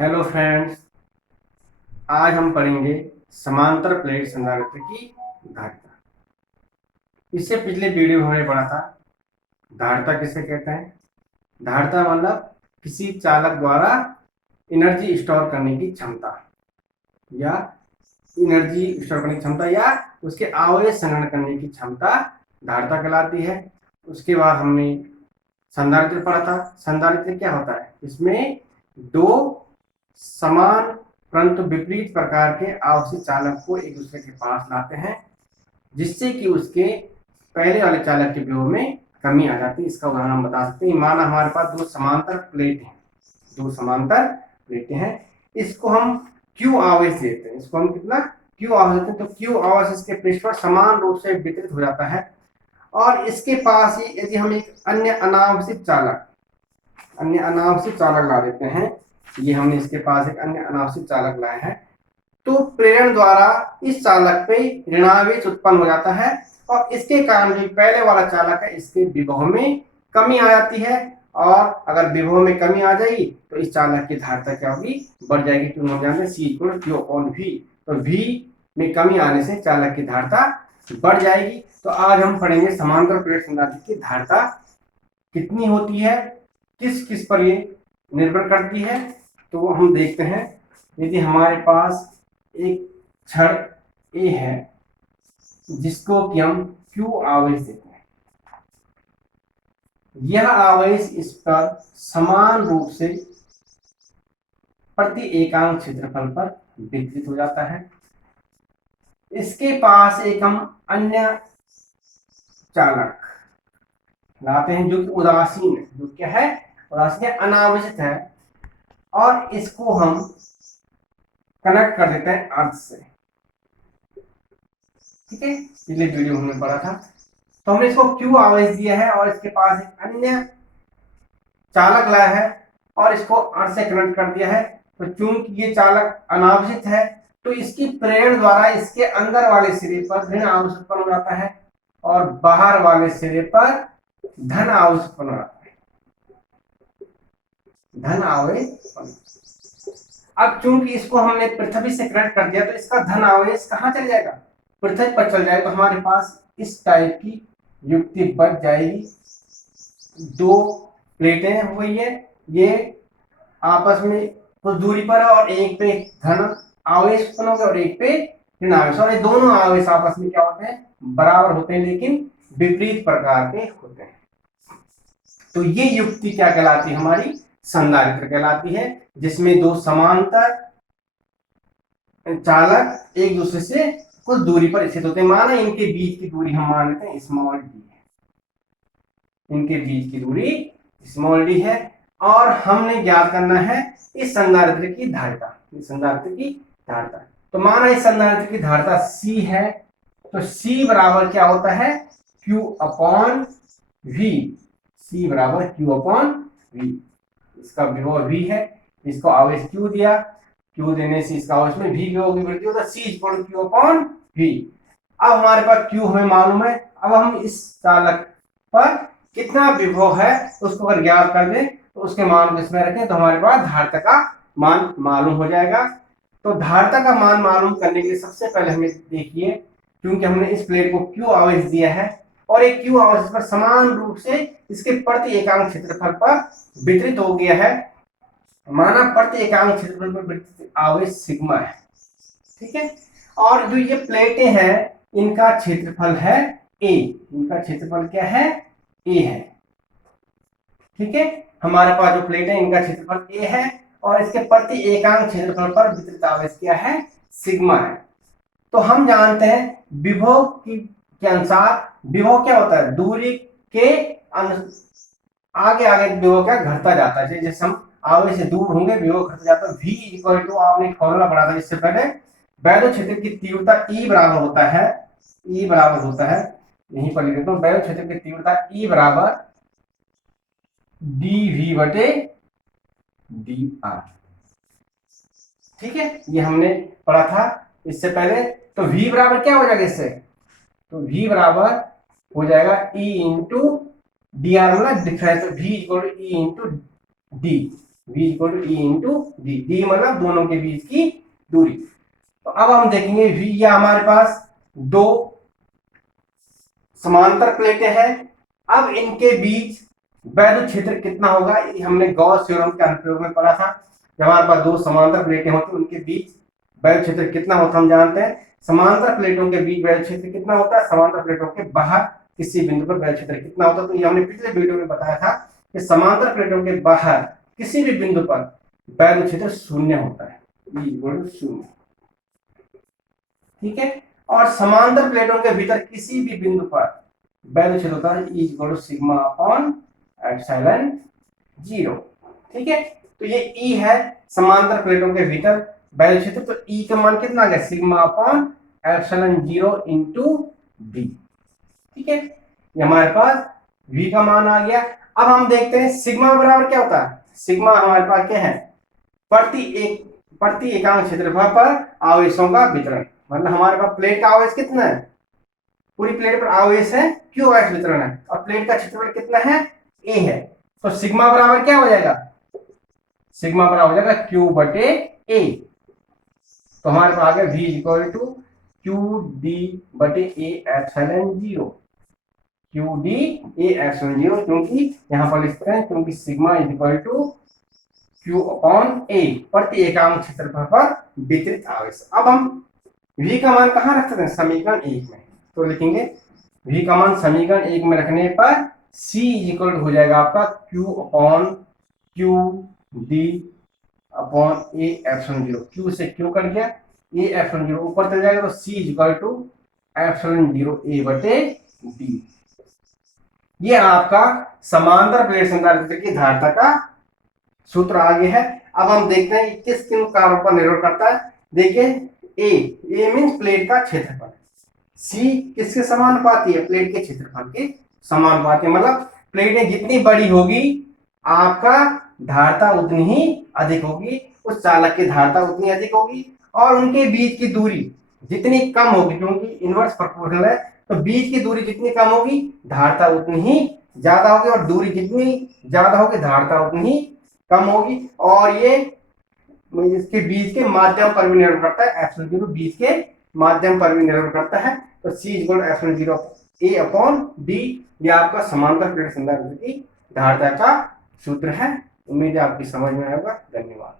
Hello friends, आज हम पढ़ेंगे समांतर प्लेट संधारित्र की धारिता। इससे पिछले वीडियो में हमने पढ़ा था धारिता किसे कहते हैं। धारिता मतलब किसी चालक द्वारा एनर्जी स्टोर करने की क्षमता या या उसके आवेश संग्रहण करने की क्षमता धारिता कहलाती है। उसके बाद हमने संधारित्र पढ़ा था। संधारित्र क्या होता है? इसमें दो समान परंतु विपरीत प्रकार के आवेशित चालक को एक दूसरे के पास लाते हैं, जिससे कि उसके पहले वाले चालक के विभव में कमी आ जाती है। इसका उदाहरण हम बता सकते हैं। माना हमारे पास दो समांतर प्लेटें हैं। इसको हम Q आवेश देते हैं। इसको हम कितना Q आवेश देते हैं, तो Q आवेश इसके पृष्ठ पर समान रूप से वितरित हो जाता है। और इसके पास ही यदि हम एक अन्य अनावश्यक चालक ला देते हैं, ये हमने इसके पास एक अन्य अनावश्यक चालक लाए हैं, तो प्रेरण द्वारा इस चालक पे ऋणावेश उत्पन्न हो जाता है और इसके कारण जो पहले वाला चालक है इसके विभव में कमी आ जाती है। और अगर विभव में कमी आ जाएगी तो इस चालक की धारिता क्या होगी? बढ़ जाएगी, क्योंकि हम जानते हैं C=Q/V। तो V में कमी आने से चालक की धारिता बढ़ जाएगी। तो आज हम पढ़ेंगे समांतर प्लेट संधारित्र की धारिता कितनी होती है, किस किस पर ये निर्भर करती है। तो हम देखते हैं। यदि हमारे पास एक छड़ A है जिसको कि हम Q आवेश देते हैं, यह आवेश इस पर समान रूप से प्रति एकांक क्षेत्रफल पर वितरित हो जाता है। इसके पास एक हम अन्य चालक लाते हैं जो कि उदासीन है, जो क्या है? उदासीन है, अनावश्यक है, और इसको हम कनेक्ट कर देते हैं अर्थ से। ठीक है, पिछले वीडियो हमने पढ़ा था। तो हमने इसको Q आवेश दिया है और इसके पास एक अन्य चालक लाया है और इसको अर्थ से कनेक्ट कर दिया है। तो चूंकि ये चालक अनावश्यक है तो इसकी प्रेरण द्वारा इसके अंदर वाले सिरे पर ऋण आवेश उत्पन्न हो जाता है और बाहर वाले सिरे पर धन आवेश उत्पन्न हो जाता है। धन आवेश। अब चूंकि इसको हमने पृथ्वी से कनेक्ट कर दिया तो इसका धन आवेश कहाँ चले जाएगा? पृथ्वी पर चल जाएगा। तो हमारे पास इस टाइप की युक्ति बच जाएगी। दो प्लेटें हो गई है, ये आपस में कुछ दूरी पर है और एक पे धन आवेश उत्पन्न होगा और एक पे ऋण आवेश, और ये दोनों आवेश आपस में क्या होते हैं? बराबर होते हैं, लेकिन विपरीत प्रकार के होते हैं। तो ये युक्ति क्या कहलाती है? हमारी संधारित्र कहलाती है, जिसमें दो समांतर चालक एक दूसरे से कुछ दूरी पर स्थित होते हैं। माना इनके बीच की दूरी हम मान लेते हैं स्मॉल डी है, इनके बीच की दूरी स्मॉल डी है, और हमने ज्ञात करना है इस संधारित्र की धारिता। इस संधारित्र की धारिता, तो माना इस संधारित्र की धारिता C है, तो C बराबर क्या होता है? Q/V। C बराबर Q/V। इसका विभव V है, इसको आवेश Q दिया, Q देने से इसका आवेश में V विभव की वृद्धि होता है। C=Q/V। अब हमारे पास Q हमें मालूम है। अब हम इस चालक पर कितना विभव है उसको अगर ज्ञात कर दें तो उसके मान को इसमें रखें तो हमारे पास धारिता का मान मालूम हो जाएगा। तो धारिता का मान मालूम करने के लिए सबसे पहले हमें देखिए, क्योंकि हमने इस प्लेट को Q आवेश दिया है और एक Q आवेश पर समान रूप से इसके प्रति एकांक क्षेत्रफल पर वितरित हो गया है। माना प्रति एकांक क्षेत्रफल पर वितरित आवेश सिग्मा है। ठीक है, और जो ये प्लेटें हैं इनका क्षेत्रफल है A। इनका क्षेत्रफल क्या है? A है। ठीक है, हमारे पास जो प्लेट है इनका क्षेत्रफल A है और इसके प्रति एकांक क्षेत्रफल पर वितरित आवेश क्या है? सिग्मा है। तो हम जानते हैं विभव के अनुसार विभव क्या होता है? दूरी के आगे आगे विभव क्या घटता जाता है। जैसे हम आवेश से दूर होंगे विभव घटता जाता है। V आपने फॉर्मूला पढ़ा था इससे पहले, वैद्युत क्षेत्र की तीव्रता E बराबर होता है, E बराबर होता है, यहीं पर लिख देता हूं, वैद्युत क्षेत्र की तीव्रता E बराबर dV/dr। ठीक है, ये हमने पढ़ा था इससे पहले। तो V बराबर क्या हो जाएगा इससे? तो V बराबर हो जाएगा E इंटू डी आर, मतलब difference. V E into D, v equal to E into D, D मतलब दोनों के बीच की दूरी। तो अब हम देखेंगे v, या हमारे पास दो समांतर प्लेटें हैं, अब इनके बीच वैद्युत क्षेत्र कितना होगा, ये हमने गॉस थ्योरम के अनुप्रयोग में पढ़ा था। जब हमारे पास दो समांतर प्लेटें होती हैं उनके बीच वैद्युत क्षेत्र कितना होता है हम जानते हैं। समांतर प्लेटों के बीच वैद्युत क्षेत्र कितना होता है, समांतर प्लेटों के बाहर किसी बिंदु पर वैद्युत क्षेत्र कितना होता है। तो ये हमने पिछले वीडियो में बताया था कि समांतर प्लेटों के बाहर किसी भी बिंदु पर वैद्युत क्षेत्र शून्य होता है, शून्य, ठीक है। और समांतर प्लेटों के भीतर किसी भी बिंदु पर वैद्युत क्षेत्र होता है E equal to sigma upon epsilon zero, ठीक है। तो ये E है समांतर प्लेटों के भीतर वैद्युत क्षेत्र, तो E का मान कितना आ गया, sigma upon epsilon zero into D, ठीक है। ये हमारे पास V का मान आ गया। अब हम देखते हैं सिग्मा बराबर क्या होता है। सिग्मा हमारे पास क्या है, प्रति एकांक क्षेत्रफल पर आवेशों का वितरण, मतलब हमारे पास प्लेट का आवेश कितना है, पूरी प्लेट पर आवेश है क्यू एक्स वितरण है, और प्लेट का क्षेत्रफल कितना है, ए है। तो सिग्मा बराबर क्या हो जाएगा, सिग्मा बराबर हो जाएगा क्यू बटे ए। तो हमारे पास आ गया v equal to Q D बटे A epsilon zero, Q D A epsilon zero, क्योंकि यहाँ पर लिखते हैं क्योंकि sigma is equal to Q upon A, प्रति एकांक क्षेत्रफल पर वितरित आवेश। अब हम v का मान कहाँ रख सकते हैं, समीकरण 1 में। तो लिखेंगे v का मान समीकरण 1 में रखने पर c इक्वल हो जाएगा आपका q upon Q D upon A epsilon zero, q से q कट गया, ए एप्सिलॉन जीरो ऊपर चल जाएगा, तो c equal to epsilon zero A बटे डी। ये आपका समांतर प्लेट संधारित्र की धारिता का सूत्र आगे है। अब हम देखते हैं किस किन कारणों पर निर्भर करता है। देखिए ए मींस प्लेट का क्षेत्रफल, सी किसके समानुपाती है, प्लेट के क्षेत्रफल के समानुपाती, मतलब प्लेटें जितनी बड़ी होगी आपका धारिता उतनी ही अधिक होगी, उस चालक की धारिता उतनी अधिक होगी, और उनके बीच की दूरी जितनी कम होगी, क्योंकि इनवर्स प्रोपोर्शनल है, तो बीच की दूरी जितनी कम होगी धारिता उतनी ही ज्यादा होगी, और दूरी जितनी ज्यादा होगी धारिता उतनी ही कम होगी। और ये इसके बीच के माध्यम पर भी निर्भर करता है, एप्सिलॉन जीरो बीच के माध्यम पर भी निर्भर करता है। तो c इक्वल एप्सिलॉन जीरो ए अपॉन डी, यह आपका समांतर प्लेट संधारित्र की धारिता का सूत्र है। उम्मीद है आपकी समझ में आएगा। धन्यवाद।